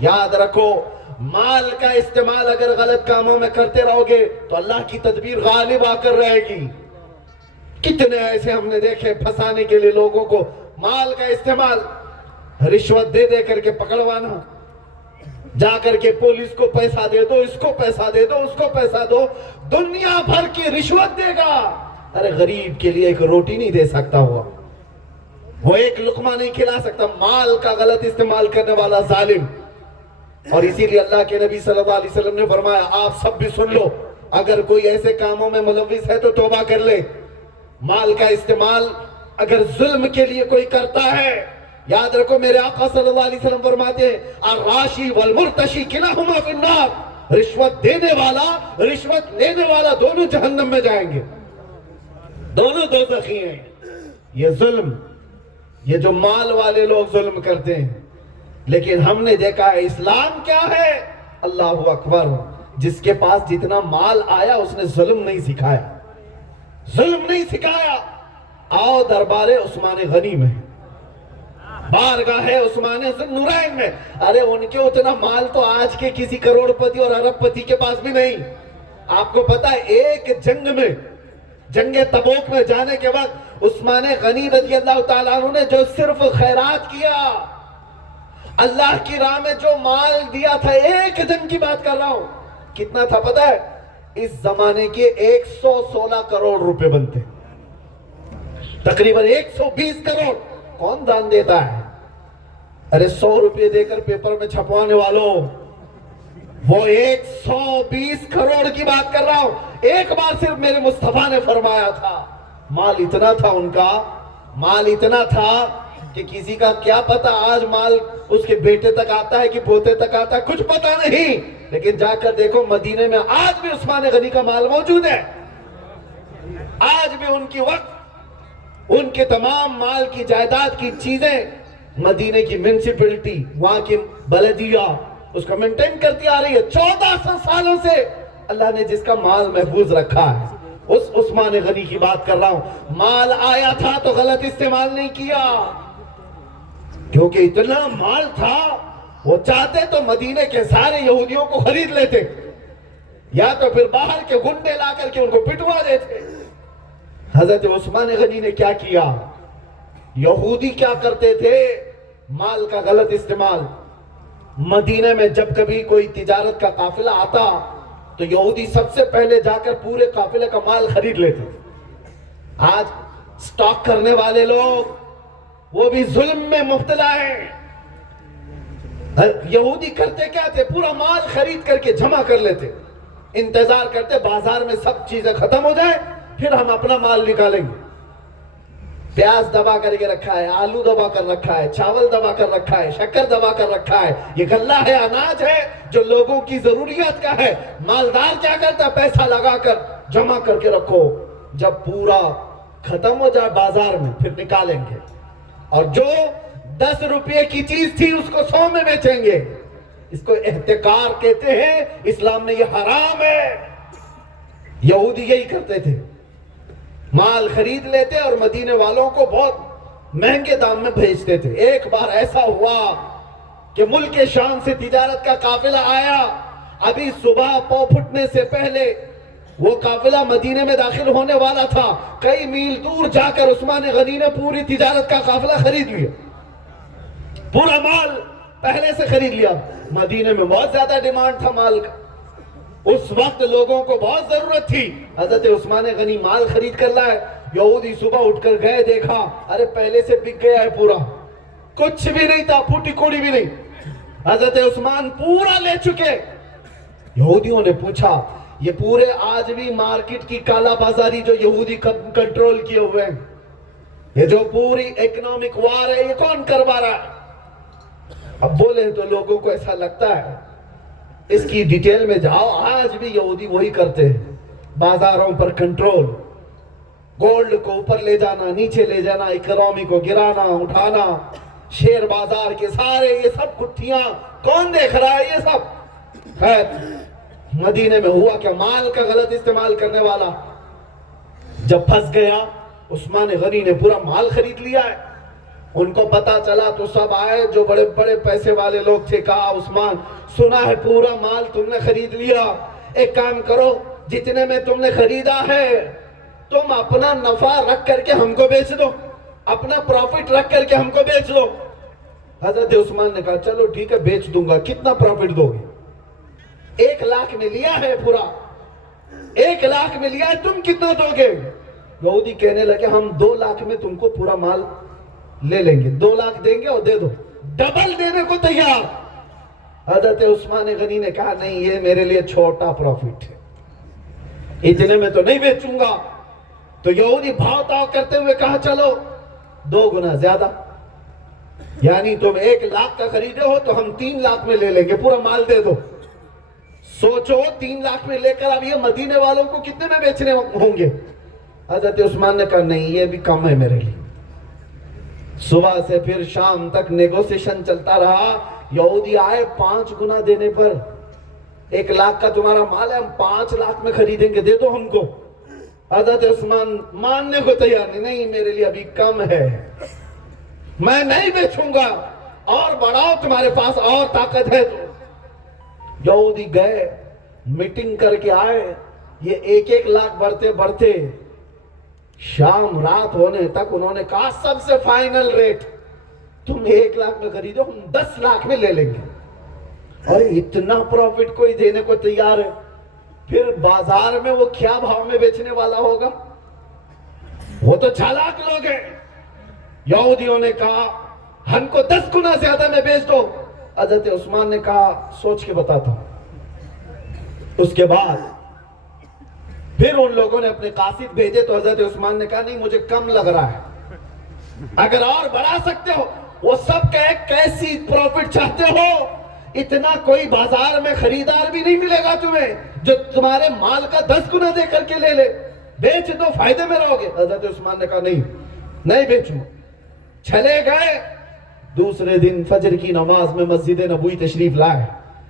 یاد رکھو مال کا استعمال اگر غلط کاموں میں کرتے رہو گے تو اللہ کی تدبیر غالب آ کر رہے گی. کتنے ایسے ہم نے دیکھے پھنسانے کے لیے لوگوں کو مال کا استعمال رشوت دے دے کر کے پکڑوانا, جا کر کے پولیس کو پیسہ دے دو, اس کو پیسہ دے دو, اس کو پیسہ دو, دنیا بھر کی رشوت دے گا. ارے غریب کے لیے ایک روٹی نہیں دے سکتا ہوا, وہ ایک لقمہ نہیں کھلا سکتا. مال کا غلط استعمال کرنے والا ظالم. اور اسی لیے اللہ کے نبی صلی اللہ علیہ وسلم نے فرمایا, آپ سب بھی سن لو, اگر کوئی ایسے کاموں میں ملوث ہے تو توبہ کر لے. مال کا استعمال اگر ظلم کے لیے کوئی کرتا ہے, یاد رکھو میرے آقا صلی اللہ علیہ وسلم فرماتے ہیں الراشی والمرتشی کلاہما فی النار, رشوت دینے والا رشوت لینے والا دونوں جہنم میں جائیں گے, دونوں دوزخی ہیں. یہ ظلم, یہ جو مال والے لوگ ظلم کرتے ہیں. لیکن ہم نے دیکھا ہے اسلام کیا ہے, اللہ اکبر, جس کے پاس جتنا مال آیا اس نے ظلم نہیں سکھایا, ظلم نہیں سکھایا. آؤ دربار عثمان غنی میں, بارگاہ ہے عثمان ذوالنورین میں. ارے ان کے اتنا مال تو آج کے کسی کروڑ پتی اور ارب پتی کے پاس بھی نہیں. آپ کو پتا ہے ایک جنگ میں, جنگ تبوک میں جانے کے وقت عثمان غنی رضی اللہ تعالیٰ عنہ نے جو صرف خیرات کیا, اللہ کی راہ میں جو مال دیا تھا, ایک جنگ کی بات کر رہا ہوں, کتنا تھا پتا ہے؟ اس زمانے کے 116 کروڑ روپے بنتے, تقریباً 120 کروڑ. کون دان دیتا ہے؟ ارے 100 روپے دے کر پیپر میں چھپوانے والوں, وہ 120 کروڑ کی بات کر رہا ہوں. ایک بار صرف میرے مصطفیٰ نے فرمایا تھا. مال اتنا تھا ان کا, مال اتنا تھا کہ کسی کا کیا پتا آج مال اس کے بیٹے تک آتا ہے کہ پوتے تک آتا ہے, کچھ پتا نہیں. لیکن جا کر دیکھو مدینے میں آج بھی عثمان غنی کا مال موجود ہے. آج بھی ان کی وقت, ان کے تمام مال کی جائیداد کی چیزیں مدینے کی میونسپلٹی, وہاں کی بلدیہ اس کو مینٹین کرتی آ رہی ہے. 1400 سالوں سے اللہ نے جس کا مال محفوظ رکھا ہے, اس عثمان غنی کی بات کر رہا ہوں. مال آیا تھا تو غلط استعمال نہیں کیا, کیونکہ اتنا مال تھا وہ چاہتے تو مدینے کے سارے یہودیوں کو خرید لیتے, یا تو پھر باہر کے گنڈے لا کر کے ان کو پٹوا دیتے. حضرت عثمان غنی نے کیا کیا؟ یہودی کیا کرتے تھے؟ مال کا غلط استعمال. مدینے میں جب کبھی کوئی تجارت کا قافلہ آتا تو یہودی سب سے پہلے جا کر پورے قافلے کا مال خرید لیتے. آج سٹاک کرنے والے لوگ وہ بھی ظلم میں مبتلا ہیں. یہودی کرتے کیا تھے؟ پورا مال خرید کر کے جمع کر لیتے, انتظار کرتے بازار میں سب چیزیں ختم ہو جائیں پھر ہم اپنا مال نکالیں گے. پیاز دبا کر کے رکھا ہے, آلو دبا کر رکھا ہے, چاول دبا کر رکھا ہے, شکر دبا کر رکھا ہے. یہ غلہ ہے, اناج ہے جو لوگوں کی ضروریات کا ہے. مالدار کیا کرتا ہے؟ پیسہ لگا کر جمع کر کے رکھو, جب پورا ختم ہو جائے بازار میں پھر نکالیں گے. اور جو 10 روپے کی چیز تھی اس کو 100 میں بیچیں گے. اس کو احتکار کہتے ہیں, اسلام میں یہ حرام ہے. یہودی یہی کرتے تھے, مال خرید لیتے اور مدینے والوں کو بہت مہنگے دام میں بھیجتے تھے. ایک بار ایسا ہوا کہ ملک شام سے تجارت کا قافلہ آیا, ابھی صبح پاؤں پھٹنے سے پہلے وہ قافلہ مدینے میں داخل ہونے والا تھا. کئی میل دور جا کر عثمان غنی نے پوری تجارت کا قافلہ خرید لیا, پورا مال پہلے سے خرید لیا. مدینے میں بہت زیادہ ڈیمانڈ تھا مال کا, اس وقت لوگوں کو بہت ضرورت تھی. حضرت عثمان غنی مال خرید کر لائے. یہودی صبح اٹھ کر گئے, دیکھا ارے پہلے سے بک گیا ہے پورا, کچھ بھی نہیں تھا, پھوٹی کوڑی بھی نہیں. حضرت عثمان پورا لے چکے. یہودیوں نے پوچھا یہ پورے آج بھی مارکیٹ کی کالا بازاری جو یہودی کنٹرول کیے ہوئے ہیں, یہ جو پوری اکنامک وار ہے, یہ کون کروا رہا ہے؟ اب بولے تو لوگوں کو ایسا لگتا ہے, اس کی ڈیٹیل میں جاؤ, آج بھی یہودی وہی کرتے ہیں. بازاروں پر کنٹرول, گولڈ کو اوپر لے جانا, نیچے لے جانا, اکنامی کو گرانا, اٹھانا, شیئر بازار کے سارے یہ سب کٹھیاں کون دیکھ رہا ہے؟ یہ سب. خیر مدینے میں ہوا کہ مال کا غلط استعمال کرنے والا جب پھنس گیا, عثمان غنی نے پورا مال خرید لیا ہے. ان کو پتا چلا تو سب آئے، جو بڑے بڑے پیسے والے لوگ تھے، کہا عثمان سنا ہے پورا مال تم نے خرید لیا، ایک کام کرو جتنے میں تم نے خریدا ہے تم اپنا نفع رکھ کر کے ہم کو بیچ دو، اپنا پروفٹ رکھ کر کے ہم کو بیچ دو۔ حضرت عثمان نے کہا چلو ٹھیک ہے بیچ دوں گا، کتنا پروفٹ دو گے؟ 1 لاکھ میں لیا ہے، پورا 1 لاکھ میں لیا ہے، تم کتنا دو گے؟ یہودی کہنے لگے ہم 2 لاکھ میں تم کو پورا مال لے لیں گے، 2 لاکھ دیں گے اور دے دو، ڈبل دینے کو تیار۔ حضرت عثمان غنی نے کہا نہیں یہ میرے لیے چھوٹا پروفٹ ہے، اتنے میں تو نہیں بیچوں گا۔ تو یہودی بھاؤ تاؤ کرتے ہوئے کہا چلو 2 گنا زیادہ، یعنی تم 1 لاکھ کا خریدے ہو تو ہم 3 لاکھ میں لے لیں گے، پورا مال دے دو۔ سوچو 3 لاکھ میں لے کر اب یہ مدینے والوں کو کتنے میں بیچنے ہوں گے؟ حضرت عثمان نے کہا نہیں یہ بھی کم ہے میرے لیے۔ صبح سے پھر شام تک نیگوسیشن چلتا رہا، یہودی آئے 5 گنا دینے پر، 1 لاکھ کا تمہارا مال ہے ہم 5 لاکھ میں خریدیں گے، دے دو ہم کو۔ حضرت عثمان ماننے کو تیار نہیں میرے لیے ابھی کم ہے، میں نہیں بیچوں گا، اور بڑھاؤ تمہارے پاس اور طاقت ہے تو۔ یہودی گئے میٹنگ کر کے آئے، یہ 1 لاکھ بڑھتے بڑھتے شام رات ہونے تک انہوں نے کہا سب سے فائنل ریٹ تم 1 لاکھ میں خریدو ہم 10 لاکھ میں لے لیں گے۔ اور اتنا پروفٹ کوئی دینے کو تیار ہے، پھر بازار میں وہ کیا بھاؤ میں بیچنے والا ہوگا؟ وہ تو چالاک لوگ ہیں۔ یہودیوں نے کہا ہم کو 10 گنا زیادہ میں بیچ دو۔ حضرت عثمان نے کہا سوچ کے بتاتا ہوں۔ اس کے بعد پھر ان لوگوں نے اپنے قاصد بھیجے تو حضرت عثمان نے کہا نہیں مجھے کم لگ رہا ہے، اگر اور بڑھا سکتے ہو۔ وہ سب کہے کیسی پروفٹ چاہتے ہو، اتنا کوئی بازار میں خریدار بھی نہیں ملے گا تمہیں جو تمہارے مال کا 10 گنا دے کر کے لے لے، بیچ دو فائدے میں رہو گے۔ حضرت عثمان نے کہا نہیں بیچوں۔ چلے گئے، دوسرے دن فجر کی نماز میں مسجد نبوی تشریف لائے۔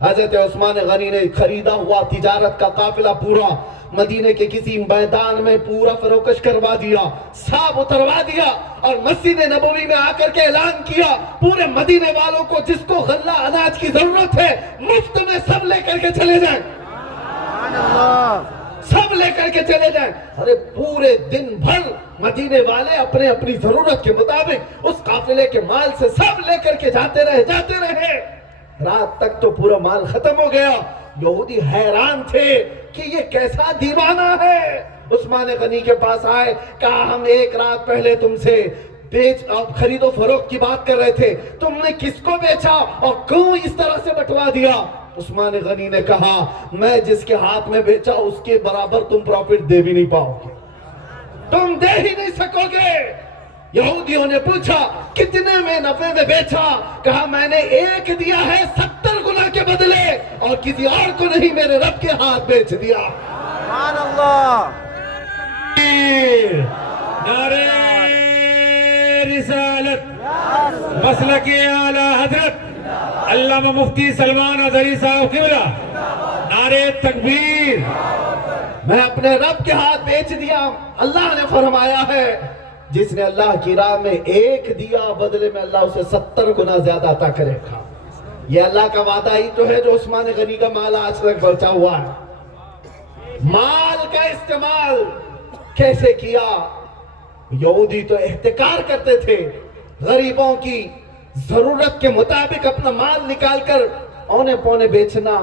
حضرت عثمان غنی نے خریدا ہوا تجارت کا قافلہ پورا مدینے کے کسی میدان میں پورا فروکش کروا دیا، صاحب اتروا دیا، اور مسجد نبوی میں آ کر کے اعلان کیا پورے مدینے والوں کو جس کو غلہ اناج کی ضرورت ہے مفت میں سب لے کر کے چلے جائیں، سب لے کر کے چلے جائیں۔ ارے پورے دن بھر مدینے والے اپنے اپنی ضرورت کے مطابق اس قافلے کے مال سے سب لے کر کے جاتے رہے۔ رات تک تو پورا مال ختم ہو گیا۔ یہودی حیران تھے کہ یہ کیسا دیوانہ ہے۔ عثمان غنی کے پاس آئے، کہا ہم 1 رات پہلے تم سے خرید و فروخت کی بات کر رہے تھے، تم نے کس کو بیچا اور کیوں اس طرح سے بٹوا دیا؟ عثمان غنی نے کہا میں جس کے ہاتھ میں بیچا اس کے برابر تم پروفٹ دے بھی نہیں پاؤ گے، تم دے ہی نہیں سکو گے۔ یہودیوں نے پوچھا کتنے میں نفع میں بیچا؟ کہا میں نے 1 دیا ہے 70 گنا کے بدلے، اور کسی اور کو نہیں، میرے رب کے ہاتھ بیچ دیا۔ سبحان اللہ۔ نعرہ رسالت مسلک اعلی حضرت علامہ مفتی سلمان اظہری صاحب قبلہ، نعرہ تکبیر۔ میں اپنے رب کے ہاتھ بیچ دیا۔ اللہ نے فرمایا ہے جس نے اللہ کی راہ میں 1 دیا بدلے میں اللہ اسے 70 گنا زیادہ عطا کرے گا۔ یہ اللہ کا وعدہ ہی تو ہے جو عثمان غنی کا مال آج تک بچا ہوا ہے۔ مال کا استعمال کیسے کیا؟ یہودی تو احتکار کرتے تھے، غریبوں کی ضرورت کے مطابق اپنا مال نکال کر اونے پونے بیچنا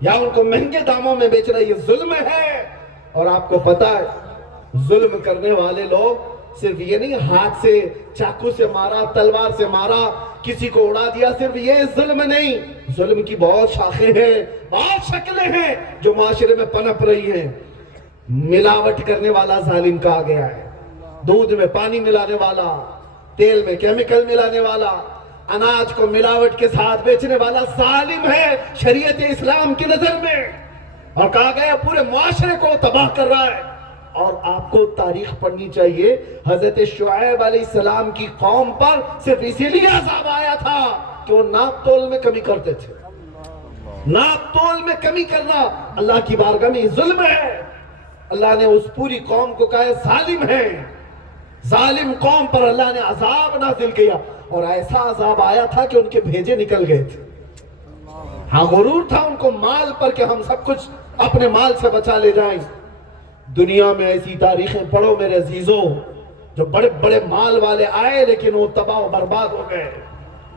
یا ان کو مہنگے داموں میں بیچنا، یہ ظلم ہے۔ اور آپ کو پتا ہے ظلم کرنے والے لوگ صرف یہ نہیں ہاتھ سے چاقو سے مارا، تلوار سے مارا، کسی کو اڑا دیا، صرف یہ ظلم نہیں، ظلم کی بہت شاخیں ہیں، بہت شکلیں ہیں جو معاشرے میں پنپ رہی ہیں۔ ملاوٹ کرنے والا ظالم کہا گیا ہے، دودھ میں پانی ملانے والا، تیل میں کیمیکل ملانے والا، اناج کو ملاوٹ کے ساتھ بیچنے والا ظالم ہے شریعت اسلام کی نظر میں، اور کہا گیا پورے معاشرے کو تباہ کر رہا ہے۔ اور آپ کو تاریخ پڑھنی چاہیے، حضرت شعیب علیہ السلام کی قوم پر صرف اسی لیے عذاب آیا تھا کہ وہ ناپ تول میں کمی کرتے تھے۔ ناپ تول میں کمی کرنا اللہ کی بارگاہ میں ظلم ہے۔ اللہ نے اس پوری قوم کو کہا ظالم ہے، ظالم قوم پر اللہ نے عذاب نازل کیا اور ایسا عذاب آیا تھا کہ ان کے بھیجے نکل گئے تھے. ہاں غرور تھا ان کو مال پر کہ ہم سب کچھ اپنے مال سے بچا لے جائیں. دنیا میں ایسی تاریخیں پڑھو میرے عزیزوں جو بڑے بڑے مال والے آئے لیکن وہ تباہ و برباد ہو گئے,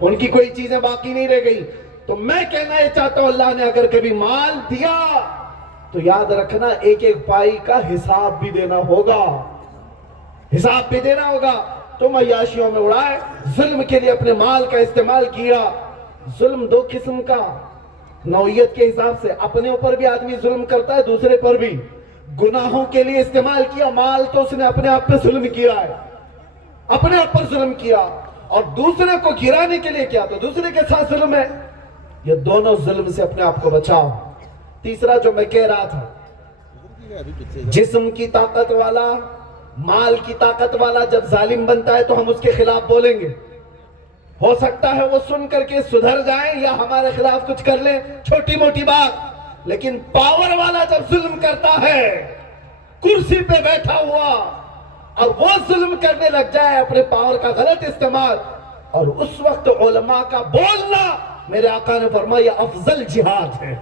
ان کی کوئی چیزیں باقی نہیں رہ گئی. تو میں کہنا یہ چاہتا ہوں اللہ نے اگر کبھی مال دیا تو یاد رکھنا ایک ایک پائی کا حساب بھی دینا ہوگا, حساب بھی دینا ہوگا. تم عیاشیوں میں اڑائے, ظلم کے لیے اپنے مال کا استعمال کیا. ظلم دو قسم کا, نوعیت کے حساب سے اپنے اوپر بھی آدمی ظلم کرتا ہے, دوسرے پر بھی. گناہوں کے لیے استعمال کیا مال تو اس نے اپنے آپ پہ ظلم کیا ہے, اپنے آپ پر ظلم کیا, اور دوسرے کو گرانے کے لیے کیا تو دوسرے کے ساتھ ظلم ہے. یہ دونوں ظلم سے اپنے آپ کو بچاؤ. تیسرا جو میں کہہ رہا تھا, جسم کی طاقت والا, مال کی طاقت والا جب ظالم بنتا ہے تو ہم اس کے خلاف بولیں گے. ہو سکتا ہے وہ سن کر کے سدھر جائیں یا ہمارے خلاف کچھ کر لیں, چھوٹی موٹی بات. لیکن پاور والا جب ظلم کرتا ہے, کرسی پہ بیٹھا ہوا, اور وہ ظلم کرنے لگ جائے اپنے پاور کا غلط استعمال, اور اس وقت علماء کا بولنا میرے آقا نے فرمایا افضل جہاد ہے.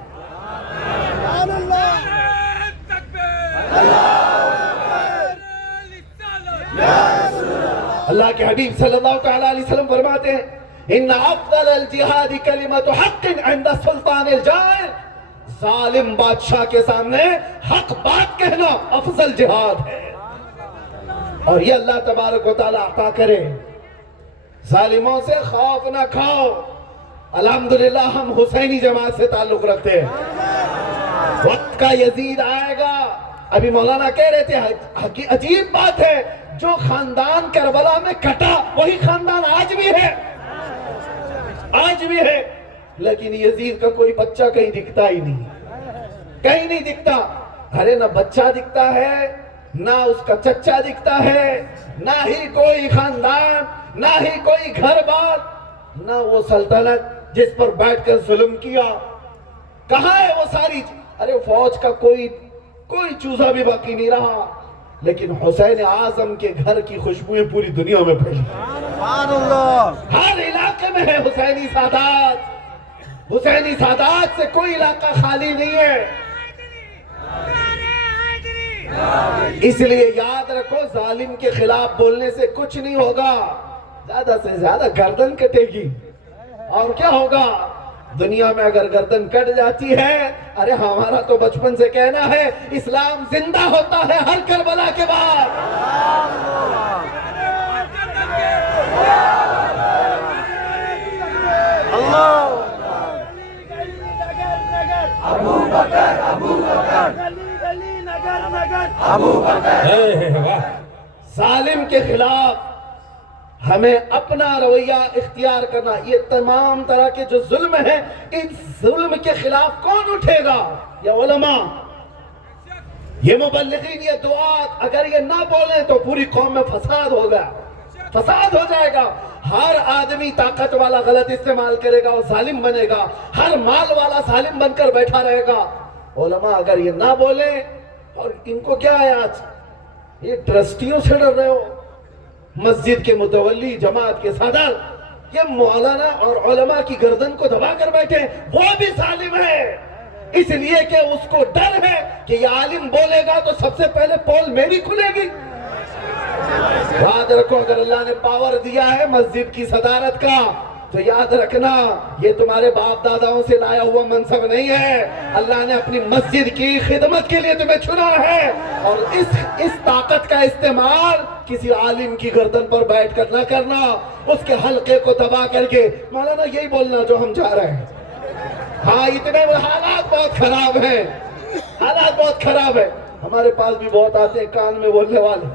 اللہ کے حبیب صلی اللہ تعالیٰ علیہ وسلم فرماتے ہیں ان افضل الجہاد کلمت حق عند السلطان الجائر. ظالم بادشاہ کے سامنے حق بات کہنا افضل جہاد ہے. اور یہ اللہ تبارک و تعالیٰ عطا کرے. ظالموں سے خوف نہ کھاؤ. الحمدللہ ہم حسینی جماعت سے تعلق رکھتے ہیں. وقت کا یزید آئے گا. ابھی مولانا کہہ رہے تھے عجیب بات ہے, جو خاندان کربلا میں کٹا وہی خاندان آج بھی ہے, آج بھی ہے. لیکن یزید کا کوئی بچہ کہیں دکھتا ہی نہیں, کہیں نہیں دکھتا. ارے نہ بچہ دکھتا ہے, نہ اس کا چچا دکھتا ہے, نہ ہی کوئی خاندان, نہ ہی کوئی گھر بار, نہ وہ سلطنت جس پر بیٹھ کر ظلم کیا. کہاں ہے وہ ساری؟ ارے فوج کا کوئی چوزا بھی باقی نہیں رہا. لیکن حسین اعظم کے گھر کی خوشبوئیں پوری دنیا میں پھیلی. سبحان اللہ. ہر علاقے میں ہے حسینی سادات. حسینی سادات سے کوئی علاقہ خالی نہیں ہے. اس لیے یاد رکھو ظالم کے خلاف بولنے سے کچھ نہیں ہوگا, زیادہ سے زیادہ گردن کٹے گی. اور کیا ہوگا؟ دنیا میں اگر گردن کٹ جاتی ہے, ارے ہمارا تو بچپن سے کہنا ہے اسلام زندہ ہوتا ہے ہر کربلا کے بعد. اللہ. ظالم کے خلاف ہمیں اپنا رویہ اختیار کرنا. یہ تمام طرح کے جو ظلم ہیں, ان ظلم کے خلاف کون اٹھے گا؟ یہ علماء, یہ مبلغین, یہ دعات. اگر یہ نہ بولیں تو پوری قوم میں فساد ہوگا, فساد ہو جائے گا. ہر آدمی طاقت والا غلط استعمال کرے گا اور ظالم بنے گا. ہر مال والا ظالم بن کر بیٹھا رہے گا. علماء اگر یہ نہ بولیں, اور ان کو کیا ہے آج, یہ ٹرسٹیوں سے ڈر رہے ہو, مسجد کے متولی, جماعت کے صدر, یہ مولانا اور علماء کی گردن کو دبا کر بیٹھے, وہ بھی ظالم ہے. اس لیے کہ اس کو ڈر ہے کہ یہ عالم بولے گا تو سب سے پہلے پول میری کھلے گی. یاد رکھو اگر اللہ نے پاور دیا ہے مسجد کی صدارت کا تو یاد رکھنا یہ تمہارے باپ داداؤں سے لایا ہوا منصب نہیں ہے. اللہ نے اپنی مسجد کی خدمت کے لیے تمہیں چنا ہے, اور اس طاقت کا استعمال کسی عالم کی گردن پر بیٹھ کر نہ کرنا, اس کے حلقے کو تباہ کر کے. مولانا یہی بولنا جو ہم چاہ رہے ہیں. ہاں اتنے حالات بہت خراب ہیں, حالات بہت خراب ہیں. ہمارے پاس بھی بہت آتے ہیں کان میں بولنے والے,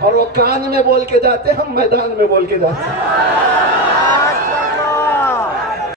اور وہ کان میں بول کے جاتے, ہم میدان میں بول کے جاتے.